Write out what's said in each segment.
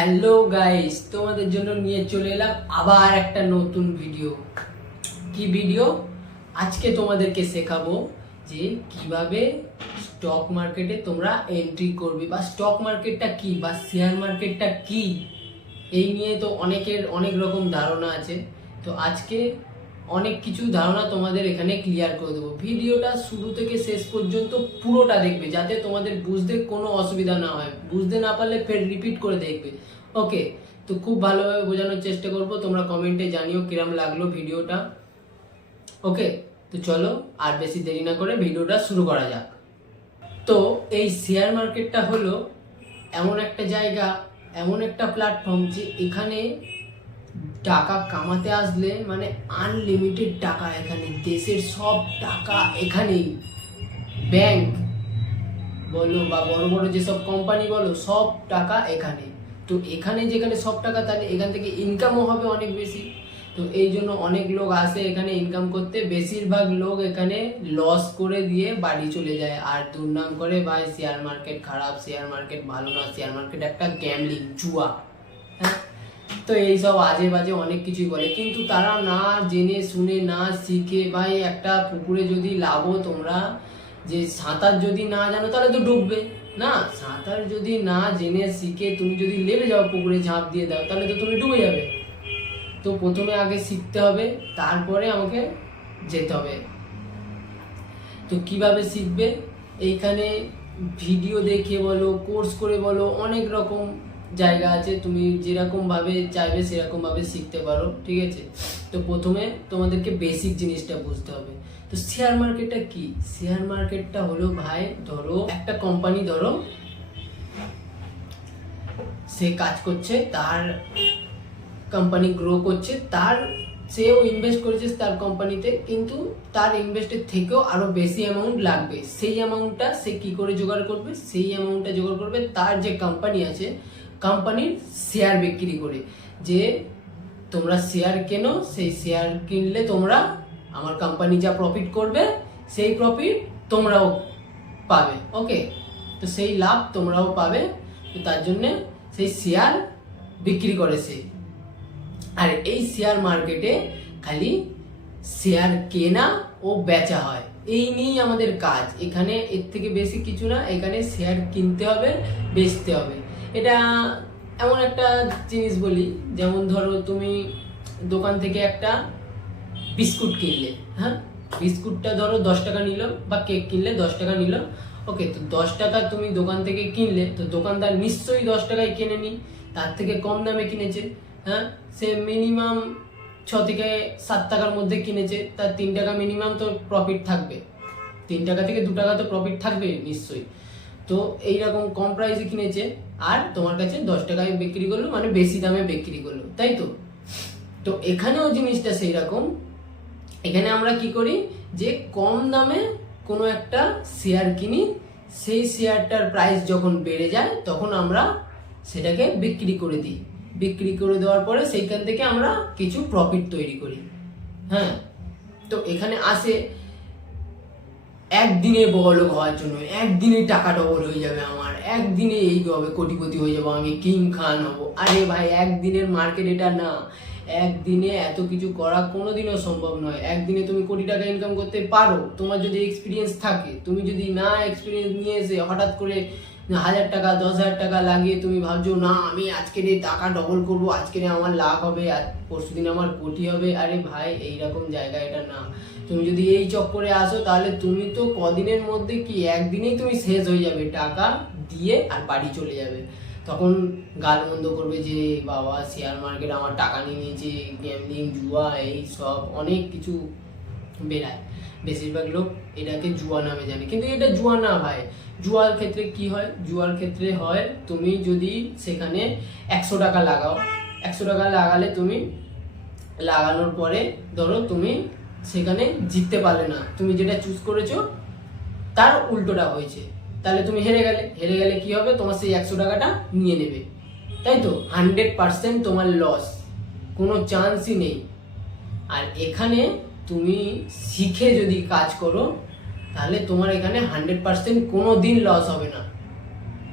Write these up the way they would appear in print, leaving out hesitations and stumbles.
Hello guys, তোমাদের জন্য নিয়ে চলে এলাম আবার একটা নতুন ভিডিও। কি ভিডিও? আজকে তোমাদেরকে শেখাবো যে কিভাবে স্টক মার্কেটে তোমরা এন্ট্রি করবে, বা স্টক মার্কেটটা কি বা শেয়ার মার্কেটটা কি, এই নিয়ে তো অনেকের অনেক রকম ধারণা আছে। তো আজকে অনেক কিছু ধারণা তোমাদের এখানে ক্লিয়ার করে দেবো। ভিডিওটা শুরু থেকে শেষ পর্যন্ত পুরোটা দেখবে, যাতে তোমাদের বুঝতে কোনো অসুবিধা না হয়। বুঝতে না পারলে ফের রিপিট করে দেখবে। ওকে, তো খুব ভালোভাবে বোঝানোর চেষ্টা করব। তোমরা কমেন্টে জানিও কিরম লাগলো ভিডিওটা। ওকে, তো চলো আর বেশি দেরি না করে ভিডিওটা শুরু করা যাক। তো এই শেয়ার মার্কেটটা হলো এমন একটা জায়গা, এমন একটা প্ল্যাটফর্ম যে এখানে টাকা কামাতে আসলে মানে আনলিমিটেড টাকা। এখানে দেশের সব টাকা এখানেই, ব্যাংক বলো বা বড় বড় যেসব কোম্পানি বলো, সব টাকা এখানে। তো এখানে যেখানে সব টাকা, তাহলে এখান থেকে ইনকামও হবে অনেক বেশি। তো এই জন্য অনেক লোক আসে এখানে ইনকাম করতে। বেশিরভাগ লোক এখানে লস করে দিয়ে বাড়ি চলে যায় আর দুর্নাম করে, ভাই শেয়ার মার্কেট খারাপ, শেয়ার মার্কেট ভালো না, শেয়ার মার্কেট একটা গ্যামলিং, জুয়া। হ্যাঁ, তো এইসব আজে বাজে অনেক কিছুই বলে, কিন্তু তারা না জেনে শুনে না শিখে, ভাই একটা পুকুরে যদি লাভো তোমরা, যে সাঁতার যদি না জানো তাহলে তো ডুববে না। সাঁতার যদি না জেনে শিখে তুমি যদি নেমে যাও পুকুরে, ঝাঁপ দিয়ে দাও, তাহলে তো তুমি ডুবে যাবে। তো প্রথমে আগে শিখতে হবে, তারপরে আমাকে যেতে হবে। তো কিভাবে শিখবে? এইখানে ভিডিও দেখে বলো, কোর্স করে বলো, অনেক রকম জায়গা আছে। তুমি যেরকম ভাবে চাইবে সেরকম ভাবে শিখতে পারো, ঠিক আছে? তো প্রথমে তোমাদেরকে বেসিক জিনিসটা বুঝতে হবে। তো শেয়ার মার্কেটটা কি? শেয়ার মার্কেটটা হলো, ভাই ধরো একটা কোম্পানি, ধরো সে কাজ করছে, তার কোম্পানি গ্রো করছে, তার সেও ইনভেস্ট করেছে তার কোম্পানিতে, কিন্তু তার ইনভেস্টের থেকেও আরো বেশি অ্যামাউন্ট লাগবে। সেই অ্যামাউন্টটা সে কি করে জোগাড় করবে? সেই অ্যামাউন্টটা জোগাড় করবে তার যে কোম্পানি আছে, কোম্পানির শেয়ার বিক্রি করে। যে তোমরা শেয়ার কেনো, সেই শেয়ার কিনলে তোমরা, আমার কোম্পানি যা প্রফিট করবে সেই প্রফিট তোমরাও পাবে। ওকে, তো সেই লাভ তোমরাও পাবে। তো তার জন্য সেই শেয়ার বিক্রি করে সে। আর এই শেয়ার মার্কেটে খালি শেয়ার কেনা ও বেচা হয়, এই নিয়েই আমাদের কাজ। এখানে এর থেকে বেশি কিছু না। এখানে শেয়ার কিনতে হবে, বেচতে হবে। এটা এমন একটা জিনিস বলি, যেমন ধরো তুমি দোকান থেকে একটা বিস্কুট কিনলে, হ্যাঁ, বিস্কুটটা ধরো 10 টাকা নিল, বা কেক কিনলে 10 টাকা নিল। ওকে, তো 10 টাকা তুমি দোকান থেকে কিনলে, তো দোকানদার নিশ্চয়ই 10 টাকায় কিনে নি, তার থেকে কম দামে কিনেছে। হ্যাঁ, সে মিনিমাম 6 থেকে 7 টাকার মধ্যে কিনেছে, তার 3 টাকা মিনিমাম তো প্রফিট থাকবে। 3 টাকা থেকে 2 টাকা তো প্রফিট থাকবে নিশ্চয়ই। তো এইরকম কম প্রাইসে কিনেছে, আর তোমার কাছে 10 টাকায় বিক্রি করলো, মানে বেশি দামে বিক্রি করলো, তাই তো? তো এখানেও জিনিসটা সেই রকম। এখানে আমরা কি করি, যে কম দামে কোনো একটা শেয়ার কিনি, সেই শেয়ারটার প্রাইস যখন বেড়ে যায় তখন আমরা সেটাকে বিক্রি করে দিই। বিক্রি করে দেওয়ার পরে সেইখান থেকে আমরা কিছু প্রফিট তৈরি করি। হ্যাঁ, তো এখানে আসে একদিনে বড়লোক হওয়ার জন্য, একদিনে টাকা ডবল হয়ে যাবে আমার, একদিনে এই হবে, কোটিপতি হয়ে যাবো, আমি কিং খান হবো। আরে ভাই, একদিনের মার্কেট এটা না। একদিনে এত কিছু করা কোনোদিনও সম্ভব নয়। একদিনে তুমি কোটি টাকা ইনকাম করতে পারো, তোমার যদি এক্সপিরিয়েন্স থাকে। তুমি যদি না এক্সপিরিয়েন্স নিয়ে এসে হঠাৎ করে 1000 টাকা 10,000 টাকা লাগিয়ে তুমি ভাবছো, না আমি আজকের এই টাকা ডবল করবো, আজকের আমার লাভ হবে, আর পরশুদিন আমার কোটি হবে। আরে ভাই, এইরকম জায়গা এটা না। তুমি যদি এই চক্করে আসো, তাহলে তুমি তো কদিনের মধ্যে কি, একদিনেই তুমি শেষ হয়ে যাবে টাকা দিয়ে, আর বাড়ি চলে যাবে। তখন গালমন্দ করবে যে বাবা শেয়ার মার্কেট আমার টাকা নিয়ে নিয়েছে, গ্যামলিং, জুয়া, এই সব অনেক কিছু বেরায়। বেশিরভাগ লোক এটাকে জুয়া নামে জানে, কিন্তু এটা জুয়া না ভাই। জুয়ার ক্ষেত্রে কি হয়? জুয়ার ক্ষেত্রে হয়, তুমি যদি সেখানে 100 টাকা লাগাও, 100 টাকা লাগালে তুমি, লাগানোর পরে ধরো তুমি সেখানে জিততে পারলে না, তুমি যেটা চুজ করেছো তার উল্টোটা হয়েছে, তাহলে তুমি হেরে গেলে। হেরে গেলে কি হবে? তোমার সেই 100 টাকাটা নিয়ে নেবে, তাই তো? 100% তোমার লস, কোনো চান্সই নেই। আর এখানে তুমি শিখে যদি কাজ করো, তাহলে তোমার এখানে 100% কোনো দিন লস হবে না।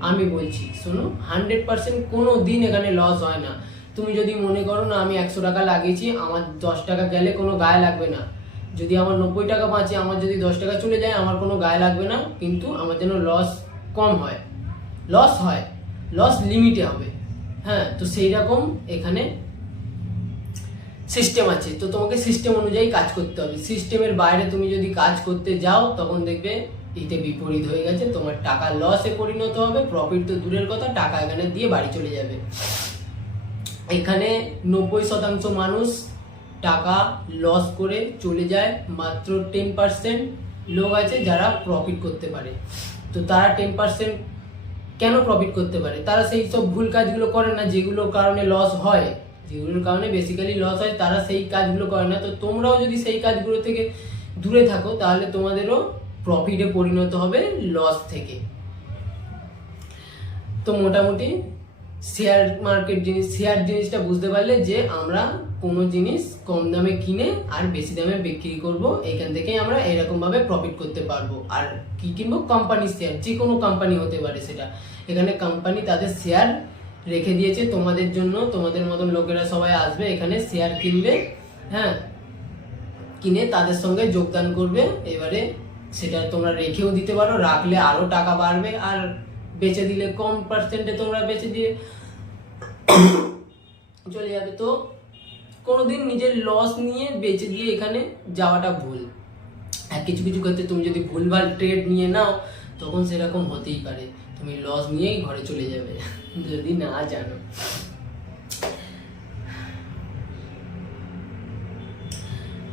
আমি বলছি শোনো, 100% কোনো দিন এখানে লস হয় না। তুমি যদি মনে করো না আমি 100 টাকা লাগিয়েছি, আমার 10 টাকা গেলে কোনো গায়ে লাগবে না। যদি আমার 90 টাকা বাঁচে, আমার যদি 10 টাকা চলে যায়, আমার কোনো গায়ে লাগবে না, কিন্তু আমার যেন লস কম হয়, লস লিমিটে হবে। হ্যাঁ, তো সেই রকম এখানে সিস্টেম আছে, তো তোমাকে সিস্টেম অনুযায়ী কাজ করতে হবে। সিস্টেমের বাইরে তুমি যদি কাজ করতে যাও, তখন দেখবে এতে বিপরীত হয়ে গেছে, তোমার টাকা লসে পরিণত হবে। প্রফিট তো দূরের কথা, টাকা এখানে দিয়ে বাড়ি চলে যাবে। এখানে 90% মানুষ টাকা লস করে চলে যায়, মাত্র 10% লোক আছে যারা প্রফিট করতে পারে। তো তারা 10% কেন প্রফিট করতে পারে? তারা সেই সব ভুল কাজগুলো করে না যেগুলোর কারণে লস হয়, যেগুলোর কারণে বেসিক্যালি লস হয়, তারা সেই কাজগুলো করে না। তো তোমরাও যদি সেই কাজগুলো থেকে দূরে থাকো, তাহলে তোমাদেরও প্রফিটে পরিণত হবে লস থেকে। তো মোটামুটি শেয়ার মার্কেট শেয়ার জিনিসটা বুঝতে পারলে যে আমরা কোনো জিনিস কম দামে কিনে আর বেশি দামে বিক্রি করব, এখান থেকে আমরা এরকম ভাবে প্রফিট করতে পারবো। আর কি কিনবো? কোম্পানির শেয়ার, যে কোনো কোম্পানি হতে পারে সেটা। এখানে কোম্পানি তাদের শেয়ার রেখে দিয়েছে তোমাদের জন্য, তোমাদের মতন লোকেরা সবাই আসবে এখানে শেয়ার কিনবে, হ্যাঁ, কিনে তাদের সঙ্গে যোগদান করবে। এবারে সেটা তোমরা রেখেও দিতে পারো, রাখলে আরো টাকা বাড়বে, আর বেচে দিলে কম পার্সেন্টে তোমরা বেচে দিয়ে চলে যাবে। তো কোনোদিন নিজের লস নিয়ে বেচে দিয়ে এখানে যাওয়াটা ভুল। আর কিছু কিছু ক্ষেত্রে তুমি যদি ভুলভাল ট্রেড নিয়ে নাও, তখন সেরকম হতেই পারে, তুমি লস নিয়েই ঘরে চলে যাবে যদি না জানো।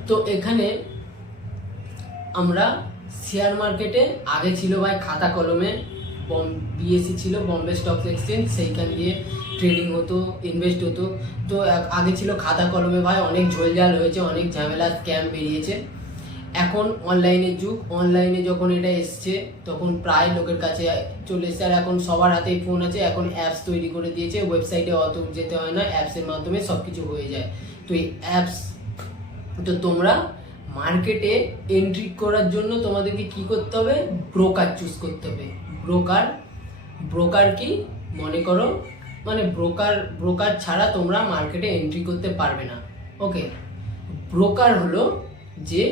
তো এখানে আমরা শেয়ার মার্কেটে আগে ছিল ভাই খাতা কলমে, বিএসসি ছিল, বম্বে স্টক এক্সচেঞ্জ, সেইখান দিয়ে ট্রেডিং হতো, ইনভেস্ট হতো। তো আগে ছিল খাতা কলমে ভাই, অনেক ঝোলঝাল হয়েছে, অনেক ঝামেলা, স্ক্যাম বেরিয়েছে। এখন অনলাইনের যুগ, অনলাইনে যখন এটা এসছে তখন প্রায় লোকের কাছে চলে এসছে, আর এখন সবার হাতেই ফোন আছে, এখন অ্যাপস তৈরি করে দিয়েছে, ওয়েবসাইটে অত যেতে হয় না, অ্যাপসের মাধ্যমে সব কিছু হয়ে যায়। তো এই অ্যাপস, তো তোমরা মার্কেটে এন্ট্রি করার জন্য তোমাদেরকে কি করতে হবে? ব্রোকার চুজ করতে হবে। ব্রোকার কি মনে করো, মানে ব্রোকার ছাড়া তোমরা মার্কেটে এন্ট্রি করতে পারবে না। ওকে, ব্রোকার হলো যে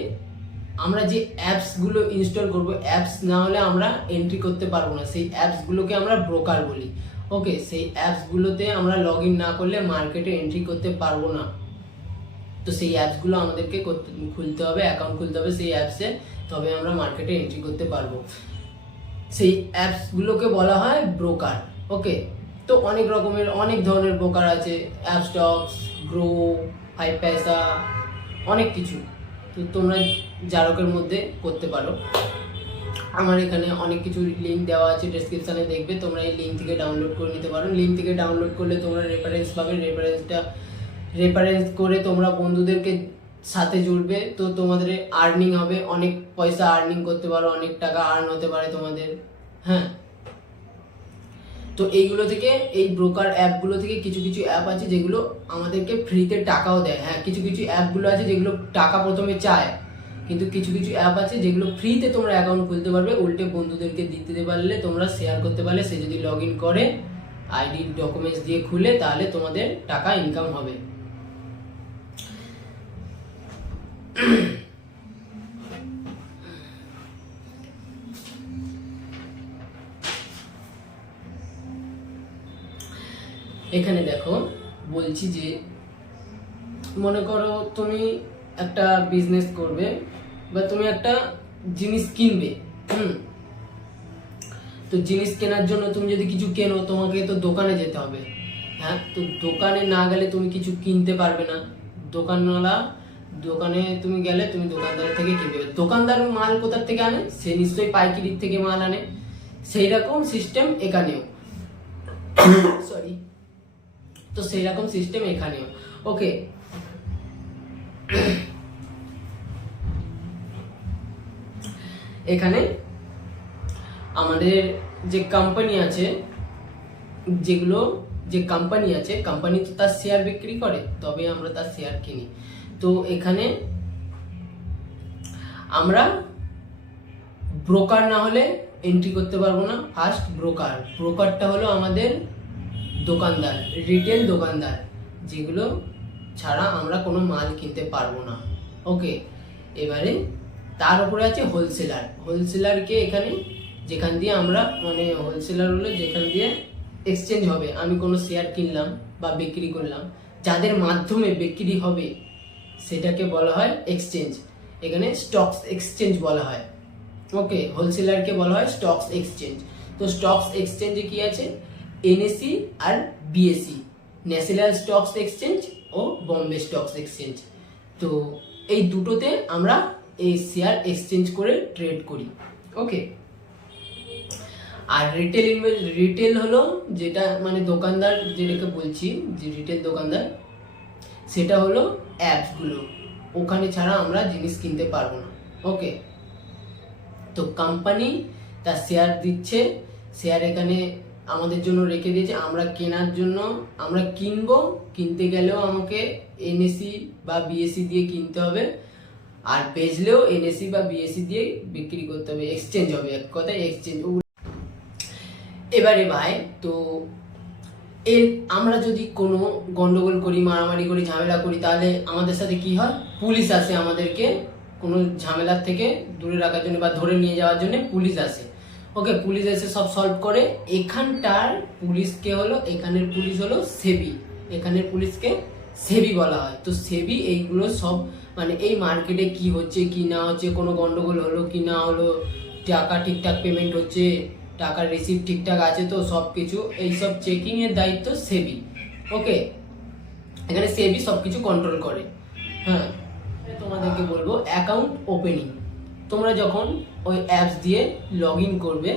আমরা যে অ্যাপসগুলো ইনস্টল করব, অ্যাপস না হলে আমরা এন্ট্রি করতে পারবো না, সেই অ্যাপসগুলোকে আমরা ব্রোকার বলি। ওকে, সেই অ্যাপসগুলোতে আমরা লগ ইন না করলে মার্কেটে এন্ট্রি করতে পারবো না। তো সেই অ্যাপসগুলো আমাদেরকে খুলতে হবে, অ্যাকাউন্ট খুলতে হবে সেই অ্যাপসে, তবে আমরা মার্কেটে এন্ট্রি করতে পারবো। সেই অ্যাপসগুলোকে বলা হয় ব্রোকার। ওকে, তো অনেক ধরনের ব্রোকার আছে, অ্যাপস্টক্স, গ্রো, 5 পয়সা, অনেক কিছু। তো তোমরা জারকের মধ্যে করতে পারো। আমার এখানে অনেক কিছু লিঙ্ক দেওয়া আছে ডেসক্রিপশানে, দেখবে, তোমরা এই লিঙ্ক থেকে ডাউনলোড করে নিতে পারো। লিঙ্ক থেকে ডাউনলোড করলে তোমরা রেফারেন্স পাবে, রেফারেন্স করে তোমরা বন্ধুদেরকে সাথে জুড়বে, তো তোমাদের আর্নিং হবে, অনেক পয়সা আর্নিং করতে পারো, অনেক টাকা আর্ন হতে পারে তোমাদের। হ্যাঁ, তো এইগুলো থেকে, এই ব্রোকার অ্যাপগুলো থেকে কিছু কিছু অ্যাপ আছে যেগুলো আমাদেরকে ফ্রিতে টাকাও দেয়। হ্যাঁ, কিছু কিছু অ্যাপগুলো আছে যেগুলো টাকা প্রথমে চায়, কিন্তু কিছু কিছু অ্যাপ আছে যেগুলো ফ্রিতে তোমরা অ্যাকাউন্ট খুলতে পারবে, উল্টে বন্ধুদেরকে দিতে পারলে, তোমরা শেয়ার করতে পারলে, সে যদি লগ ইন করে আইডি ডকুমেন্টস দিয়ে খুলে, তাহলে তোমাদের টাকা ইনকাম হবে। এখানে দেখো, বলছি যে মনে করো তুমি একটা বিজনেস করবে বা তুমি একটা জিনিস কিনবে। তো জিনিস কেনার জন্য তুমি যদি কিছু কেনো, তোমাকে তো দোকানে যেতে হবে। হ্যাঁ, তো দোকানে না গেলে তুমি কিছু কিনতে পারবে না। দোকানে তুমি গেলে তুমি দোকানদারের থেকে কিনবে। দোকানদার মাল কোথার থেকে আনে? সে নিশ্চয়ই পাইকারির থেকে মাল আনে। সেই রকম সিস্টেম এখানেও, সরি, তো সেই রকম সিস্টেম এখানেও। ওকে, এখানে আমাদের যে কোম্পানি আছে, কোম্পানি তো তার শেয়ার বিক্রি করে, তবে আমরা তার শেয়ার কিনি। তো এখানে আমরা ব্রোকার না হলে এন্ট্রি করতে পারবো না। ফার্স্ট ব্রোকারটা হলো আমাদের দোকানদার, রিটেল দোকানদার, যেগুলো ছাড়া আমরা কোনো মাল কিনতে পারবো না। ওকে, এবারে তার উপরে আছে হোলসেলারকে এখানে যেখান দিয়ে আমরা মানে হোলসেলার হলো যেখান দিয়ে এক্সচেঞ্জ হবে। আমি কোনো শেয়ার কিনলাম বা বিক্রি করলাম, যাদের মাধ্যমে বিক্রি হবে সেটাকে বলা হয় এক্সচেঞ্জ। এখানে স্টকস এক্সচেঞ্জ বলা হয়। ওকে, হোলসেলারকে বলা হয় স্টকস এক্সচেঞ্জ। তো স্টকস এক্সচেঞ্জে কি আছে? এনএসি আর বিএসি, ন্যাশনাল স্টকস এক্সচেঞ্জ ও বম্বে স্টকস এক্সচেঞ্জ। তো এই দুটোতে আমরা এই শেয়ার এক্সচেঞ্জ করে ট্রেড করি। ওকে, আর রিটেল হলো যেটা মানে দোকানদার, যেটাকে বলছি যে রিটেল দোকানদার, সেটা হলো অ্যাপসগুলো, ওখানে ছাড়া আমরা জিনিস কিনতে পারবো না। ওকে, তো কোম্পানি তার শেয়ার দিচ্ছে, শেয়ার এখানে আমাদের জন্য রেখে দিয়েছে, আমরা কেনার জন্য, আমরা কিনতে গেলেও আমাকে এনএসি বা বিএসি দিয়ে কিনতে হবে, আর বেচলেও এনএসি বা বিএসি দিয়ে বিক্রি করতে হবে, এক্সচেঞ্জ হবে, এক কথায় এক্সচেঞ্জ। এবারে ভাই, তো আমরা যদি কোনো গন্ডগোল করি, মারামারি করি, ঝামেলা করি, তাহলে আমাদের সাথে কি হয়? পুলিশ আসে আমাদেরকে কোনো ঝামেলার থেকে দূরে রাখার জন্য বা ধরে নিয়ে যাওয়ার জন্য পুলিশ আসে। ওকে, পুলিশ এসে সব সলভ করে। এখানটার পুলিশকে হলো, এখানের পুলিশ হলো সেবি, এখানের পুলিশকে সেবি বলা হয়। তো সেবি এইগুলো সব মানে এই মার্কেটে কি হচ্ছে কি না হচ্ছে, কোনো গন্ডগোল হলো কি না হলো, টাকা ঠিকঠাক পেমেন্ট হচ্ছে, টাকার রিসিপ্ট ঠিকঠাক আছে, তো সব কিছু এইসব চেকিং এর দায়িত্ব সেবি। ওকে, এখানে সেবি সবকিছু কন্ট্রোল করে। হ্যাঁ, তোমাদেরকে বলবো অ্যাকাউন্ট ওপেনিং। তোমরা যখন ওই অ্যাপস দিয়ে লগ ইন করবে,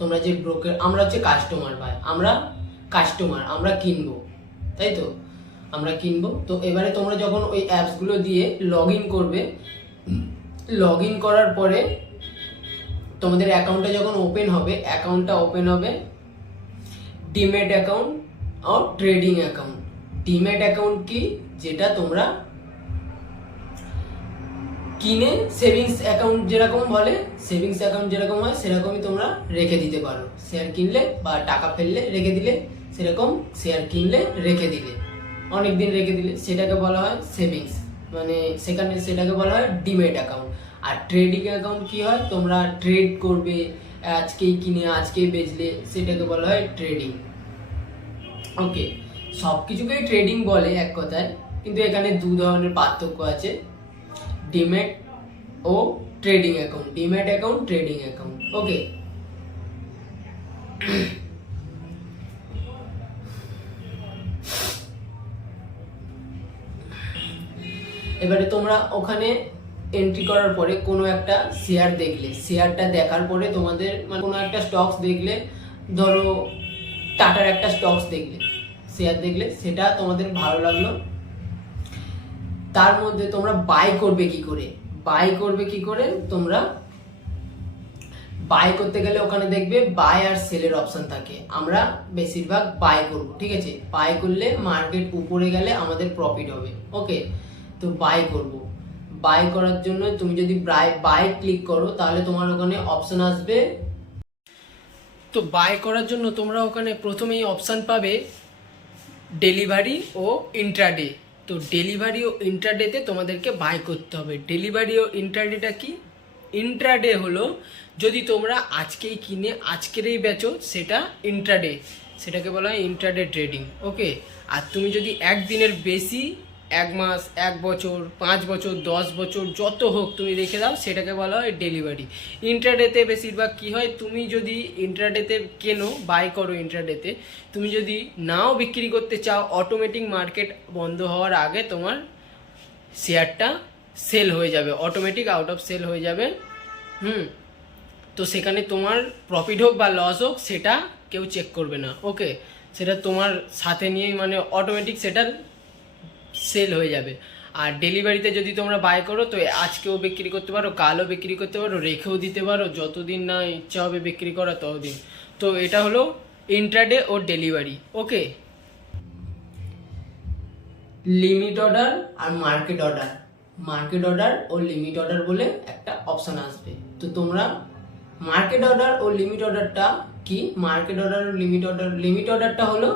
তোমরা যে ব্রোকার, আমরা হচ্ছে কাস্টমার ভাই, আমরা কিনবো, তাই তো, আমরা কিনবো। তো এবারে তোমরা যখন ওই অ্যাপসগুলো দিয়ে লগ ইন করবে, লগ ইন করার পরে তোমাদের অ্যাকাউন্টটা যখন অ্যাকাউন্টটা ওপেন হবে ডিম্যাট অ্যাকাউন্ট আর ট্রেডিং অ্যাকাউন্ট। ডিম্যাট অ্যাকাউন্ট কি? যেটা তোমরা কিনে সেভিংস অ্যাকাউন্ট যেরকম বলে, সেভিংস অ্যাকাউন্ট যেরকম হয় সেরকমই তোমরা রেখে দিতে পারো। শেয়ার কিনলে বা টাকা ফেললে রেখে দিলে, সেরকম শেয়ার কিনলে রেখে দিলে, অনেকদিন রেখে দিলে, সেটাকে বলা হয় সেভিংস, মানে সেটাকে বলা হয় ডিম্যাট অ্যাকাউন্ট। আর ট্রেডিং অ্যাকাউন্ট কি হয়? তোমরা ট্রেড করবে, আজকেই কিনে আজকেই বেচলে, সেটাকে বলা হয় ট্রেডিং। ওকে, সব কিছুকেই ট্রেডিং বলে এক কথায়, কিন্তু এখানে দু ধরনের পার্থক্য আছে, ডিম্যাট ও trading account, demat account, trading account. Okay, এবারে তোমরা ওখানে এন্ট্রি করার পরে কোনো একটা শেয়ার দেখলে, শেয়ারটা দেখার পরে তোমাদের মানে কোনো একটা স্টকস দেখলে, ধরো টাটার একটা স্টকস দেখলে, শেয়ার দেখলে, সেটা তোমাদের ভালো লাগলো, তার মধ্যে তোমরা বাই করবে কি করে? তোমরা বাই করতে গেলে ওখানে দেখবে বাই আর সেলের অপশন থাকে, আমরা বেশিরভাগ বাই করব, ঠিক আছে। বাই করলে মার্কেট উপরে গেলে আমাদের প্রফিট হবে। ওকে, তো বাই করার জন্য তুমি যদি বাই ক্লিক করো, তাহলে তোমার ওখানে অপশন আসবে। তো বাই করার জন্য তোমরা ওখানে প্রথমেই অপশন পাবে ডেলিভারি ও ইন্ট্রাডে। তো ডেলিভারি ও ইন্ট্রাডেতে তোমাদেরকে বাই করতে হবে। ডেলিভারি ও ইন্ট্রাডেটা কি? ইন্ট্রাডে হলো যদি তোমরা আজকেই কিনে আজকেরই বেচো, সেটা ইন্ট্রাডে, সেটাকে বলা হয় ইন্ট্রাডে ট্রেডিং। ওকে, আর তুমি যদি একদিনের বেশি, 1 মাস, 1 বছর, 5 বছর, 10 বছর যত হোক তুমি রেখে দাও, সেটাকে বলা হয় ডেলিভারি। ইন্ট্রাডেতে বেশিরভাগ কি হয়, তুমি যদি ইন্ট্রাডেতে কেনো, বাই করো ইন্ট্রাডেতে, তুমি যদি নাও বিক্রি করতে চাও, অটোমেটিক মার্কেট বন্ধ হওয়ার আগে তোমার শেয়ারটা সেল হয়ে যাবে, অটোমেটিক আউট অফ সেল হয়ে যাবে। তো সেখানে তোমার প্রফিট হোক বা লস হোক, সেটা কেউ চেক করবে না। ওকে, সেটা তোমার সাথে নিয়ে মানে অটোমেটিক সেটা সেল হয়ে যাবে। আর ডেলিভারিতে যদি তোমরা বাই করো, তো আজকেও বিক্রি করতে পারো, কালও বিক্রি করতে পারো, রেখেও দিতে পারো, যতদিন না ইচ্ছা হবে বিক্রি করা ততদিন। তো এটা হলো ইন্ট্রাডে ও ডেলিভারি। ওকে, লিমিট অর্ডার আর মার্কেট অর্ডার ও লিমিট অর্ডার বলে একটা অপশন আসবে। তো তোমরা মার্কেট অর্ডার ও লিমিট অর্ডারটা কি? মার্কেট অর্ডার ও লিমিট অর্ডারটা হলো,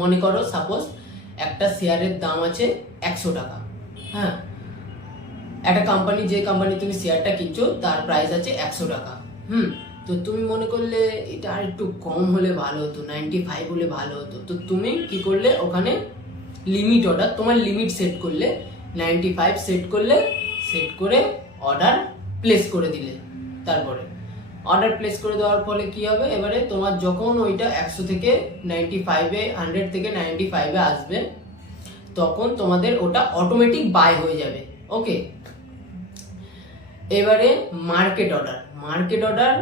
মনে করো সাপোজ একটা শেয়ারের দাম আছে 100 টাকা। হ্যাঁ, একটা কোম্পানি, যে কোম্পানি তুমি শেয়ারটা কিনছো তার প্রাইস আছে 100 টাকা। তো তুমি মনে করলে এটা আর একটু কম হলে ভালো হতো, 95 হলে ভালো হতো। তো তুমি কি করলে, ওখানে লিমিট অর্ডার, তোমার লিমিট সেট করলে, 95 সেট করলে, সেট করে অর্ডার প্লেস করে দিলে। তারপরে অর্ডার প্লেস করে দেওয়ার ফলে কি হবে, এবারে তোমার যখন ওইটা 100 থেকে 95-এ, 100 থেকে 95-এ আসবে, তখন তোমাদের ওটা অটোমেটিক বাই হয়ে যাবে। ওকে, এবারে মার্কেট অর্ডার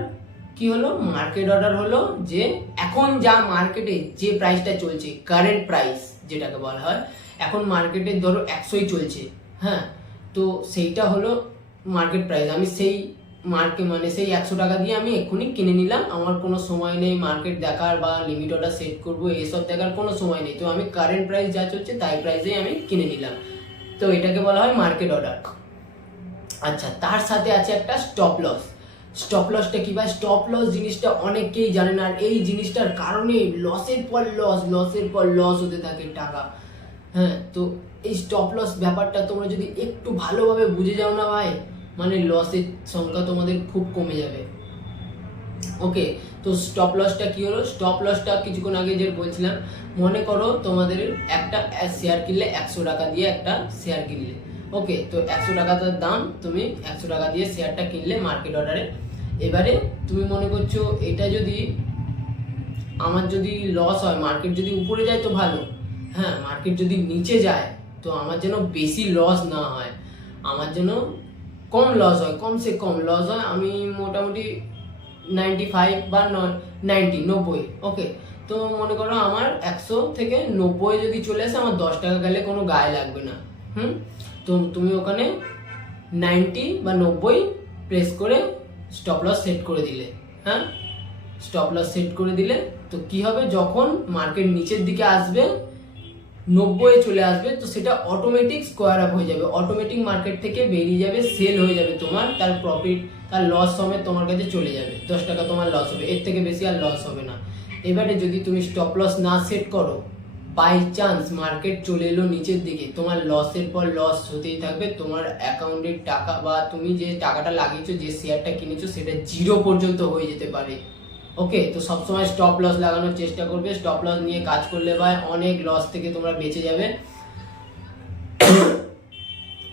কি হলো? মার্কেট অর্ডার হলো যে এখন যা মার্কেটে যে প্রাইসটা চলছে, কারেন্ট প্রাইস যেটাকে বলা হয়, এখন মার্কেটে ধরো 100ই চলছে। হ্যাঁ, তো সেইটা হলো মার্কেট প্রাইস। আমি সেই সেই 100 টাকা দিয়ে আমি এক্ষুনি কিনে নিলাম, আমার কোনো সময় নেই মার্কেট দেখার বা লিমিট অর্ডার সেট করবো এসব দেখার কোনো সময় নেই। তো আমি কারেন্ট প্রাইস যা চলছে তাই প্রাইসেই আমি কিনে নিলাম। তো এটাকে বলা হয় মার্কেট অর্ডার। আচ্ছা, তার সাথে আছে একটা স্টপ লস। স্টপ লসটা কি? বা স্টপ লস জিনিসটা অনেকেই জানে না, আর এই জিনিসটার কারণে লসের পর লস হতে থাকে টাকা। হ্যাঁ, তো এই স্টপ লস ব্যাপারটা তোমরা যদি একটু ভালোভাবে বুঝে যাও না ভাই, মানে লসের সংখ্যা তোমাদের খুব কমে যাবে। ওকে, তো স্টপ লসটা কি হলো? স্টপ লসটা কিছুক্ষণ আগে যে বলছিলাম, মনে করো তোমাদের একটা শেয়ার কিনলে 100 টাকা দিয়ে একটা শেয়ার কিনলে। ওকে, তো 100 টাকার দাম, তুমি 100 টাকা দিয়ে শেয়ারটা কিনলে মার্কেট অর্ডারে। এবারে তুমি মনে করছো এটা যদি আমার যদি লস হয়, মার্কেট যদি উপরে যায় তো ভালো, হ্যাঁ, মার্কেট যদি নিচে যায় তো আমার যেন বেশি লস না হয়, আমার যেন কম লস হয়, কমসে কম লস হয়। আমি মোটামুটি 95 বা 90। ওকে, তো মনে করো আমার 100 থেকে 90 যদি চলে আসে, আমার 10 টাকা গেলে কোনো গায়ে লাগবে না। তো তুমি ওখানে 90 বা 90 প্রেস করে স্টপ লস সেট করে দিলে। হ্যাঁ, স্টপ লস সেট করে দিলে তো কি হবে, যখন মার্কেট নিচের দিকে আসবে, 90 চলে আসবে, তো সেটা অটোমেটিক স্কোয়ার আপ হয়ে যাবে, অটোমেটিক মার্কেট থেকে বেরিয়ে যাবে, সেল হয়ে যাবে তোমার, তার প্রফিট, তার লস সমেত তোমার কাছে চলে যাবে। 10 টাকা তোমার লস হবে, এর থেকে বেশি আর লস হবে না। এবারে যদি তুমি স্টপ লস না সেট করো, বাই চান্স মার্কেট চলে এলো নিচের দিকে, তোমার লসের পর লস হতেই থাকবে, তোমার অ্যাকাউন্টের টাকা বা তুমি যে টাকাটা লাগিয়েছো, যে শেয়ারটা কিনেছো, সেটা 0 পর্যন্ত হয়ে যেতে পারে। ওকে, তো সবসময় স্টপ লস লাগানোর চেষ্টা করবে, স্টপ লস নিয়ে কাজ করলে ভাই অনেক লস থেকে তোমরা বেঁচে যাবে।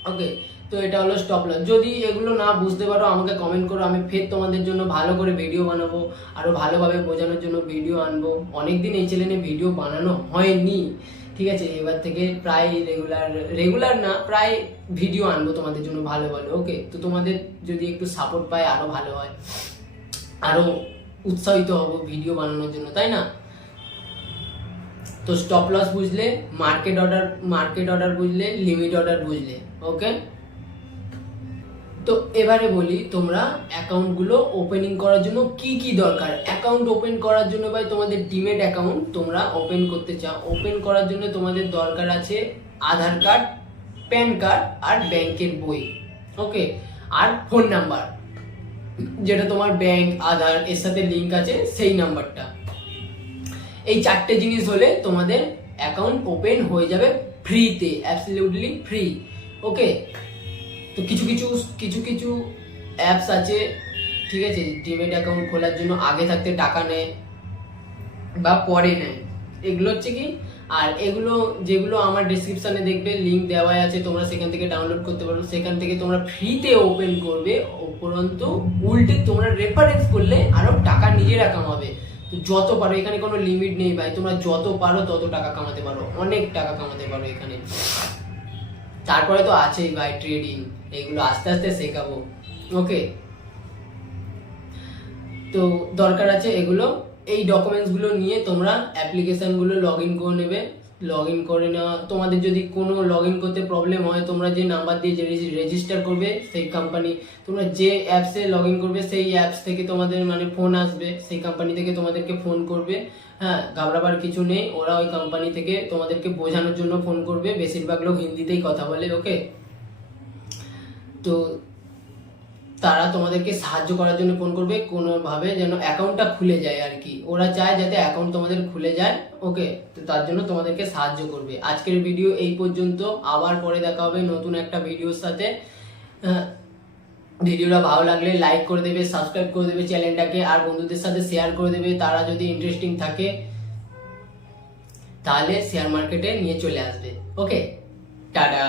ওকে, তো এটা হলো স্টপ লস। যদি এগুলো না বুঝতে পারো আমাকে কমেন্ট করো, আমি ফের তোমাদের জন্য ভালো করে ভিডিও বানাবো, আরো ভালোভাবে বোঝানোর জন্য ভিডিও আনবো। অনেকদিন এই চ্যানেলে ভিডিও বানানো হয়নি, ঠিক আছে, এবার থেকে প্রায় রেগুলার না, প্রায় ভিডিও আনবো তোমাদের জন্য ভালো ভালো। ওকে, তো তোমাদের যদি একটু সাপোর্ট পায় আরো ভালো হয়, আরো উৎসাহিত হব ভিডিও বানানোর জন্য, তাই না? তো স্টপ লস বুঝলে, মার্কেট অর্ডার বুঝলে, লিমিট অর্ডার বুঝলে। ওকে, তো এবারে বলি তোমরা অ্যাকাউন্ট গুলো ওপেনিং করার জন্য কি কি দরকার। অ্যাকাউন্ট ওপেন করার জন্য ভাই, তোমাদের ডিমেট অ্যাকাউন্ট তোমরা ওপেন করতে চাও, ওপেন করার জন্য তোমাদের দরকার আছে আধার কার্ড, প্যান কার্ড আর ব্যাংকের বই। ওকে, আর ফোন নাম্বার, যেটা তোমার ব্যাংক আধার এর সাথে লিংক আছে, সেই নাম্বারটা। এই 4টে জিনিস হলে তোমাদের অ্যাকাউন্ট ওপেন হয়ে যাবে ফ্রিতে, অ্যাবসলিউটলি ফ্রি। ওকে, তো কিছু কিছু অ্যাপস আছে, ঠিক আছে, ডিমেট অ্যাকাউন্ট খোলার জন্য আগে থাকতে টাকা নেয় বা পরে নেয়, এগুলো হচ্ছে কি। আর এগুলো যেগুলো আমার ডেসক্রিপশনে দেখবে লিংক দেওয়া আছে, তোমরা সেখান থেকে ডাউনলোড করতে পারো, সেখান থেকে তোমরা ফ্রিতে ওপেন করবে, উপরন্তু উল্টে তোমরা রেফারেন্স করলে আরো টাকা নিজেরা কামাবে। তো যত পারো, এখানে কোনো লিমিট নেই ভাই, তোমরা যত পারো তত টাকা কামাতে পারো, অনেক টাকা কামাতে পারো এখানে। তারপরে তো আছেই ভাই ট্রেডিং, এগুলো আস্তে আস্তে শেখাবো। ওকে, তো দরকার আছে এগুলো, এই ডকুমেন্টস গুলো নিয়ে তোমরা অ্যাপ্লিকেশন গুলো লগ ইন করে নেবে। লগ ইন করে নেওয়া, তোমাদের যদি কোনো লগ ইন করতে প্রবলেম হয়, তোমরা যে নাম্বার দিয়ে যে রেজিস্টার করবে সেই কোম্পানি, তোমরা যে অ্যাপসে লগ ইন করবে সেই অ্যাপস থেকে তোমাদের মানে ফোন আসবে, সেই কোম্পানি থেকে তোমাদেরকে ফোন করবে। হ্যাঁ, ঘাবড়াবার কিছু নেই, ওরা ওই কোম্পানি থেকে তোমাদেরকে বোঝানোর জন্য ফোন করবে, বেশিরভাগ লোক হিন্দিতেই কথা বলে। ওকে, তো তারা তোমাদেরকে সাহায্য করার জন্য ফোন করবে, কোনোভাবে যেন অ্যাকাউন্টটা খুলে যায় আর কি। ওরা চায় যাতে অ্যাকাউন্ট তোমাদের খুলে যায়, ওকে। তো তার জন্য তোমাদেরকে সাহায্য করবে। আজকের ভিডিও এই পর্যন্ত, আবার পরে দেখা হবে নতুন একটা ভিডিওর সাথে। ভিডিওটা ভালো লাগলে লাইক করে দেবে, সাবস্ক্রাইব করে দেবে চ্যানেলটাকে, আর বন্ধুদের সাথে শেয়ার করে দেবে। তারা যদি ইন্টারেস্টিং থাকে তাহলে শেয়ার মার্কেটে নিয়ে চলে আসবে। ওকে, টাটা।